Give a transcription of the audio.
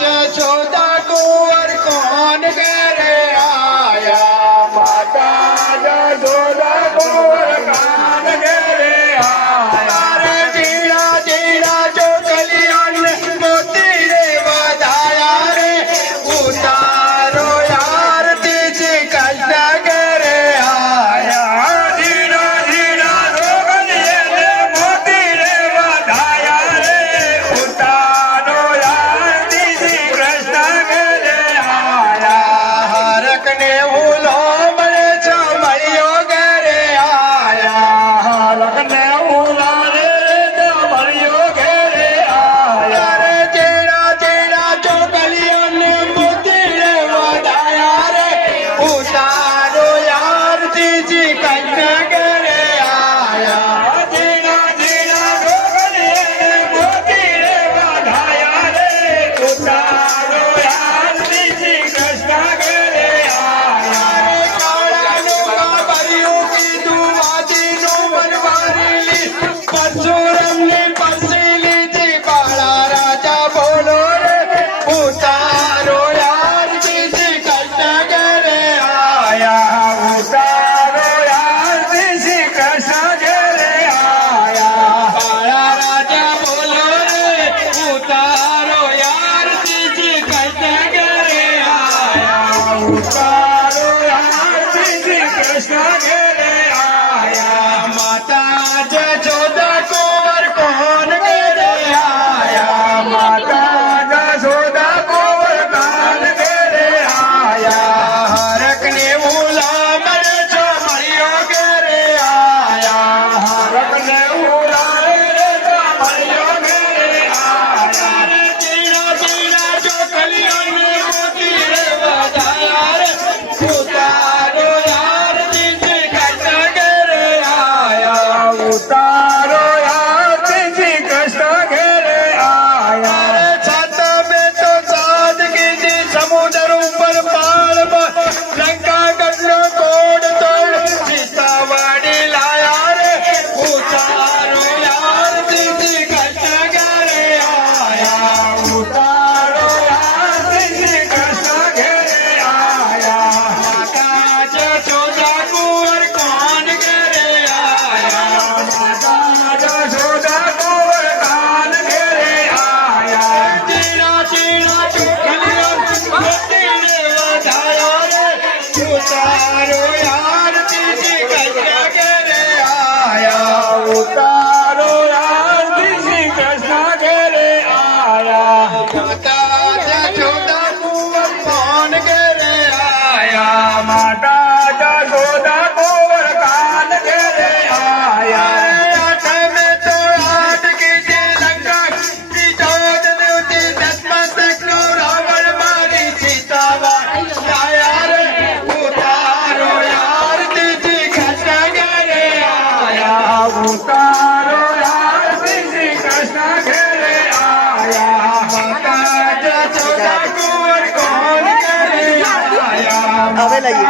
Yashoda Thank. Ramada. आवे लागी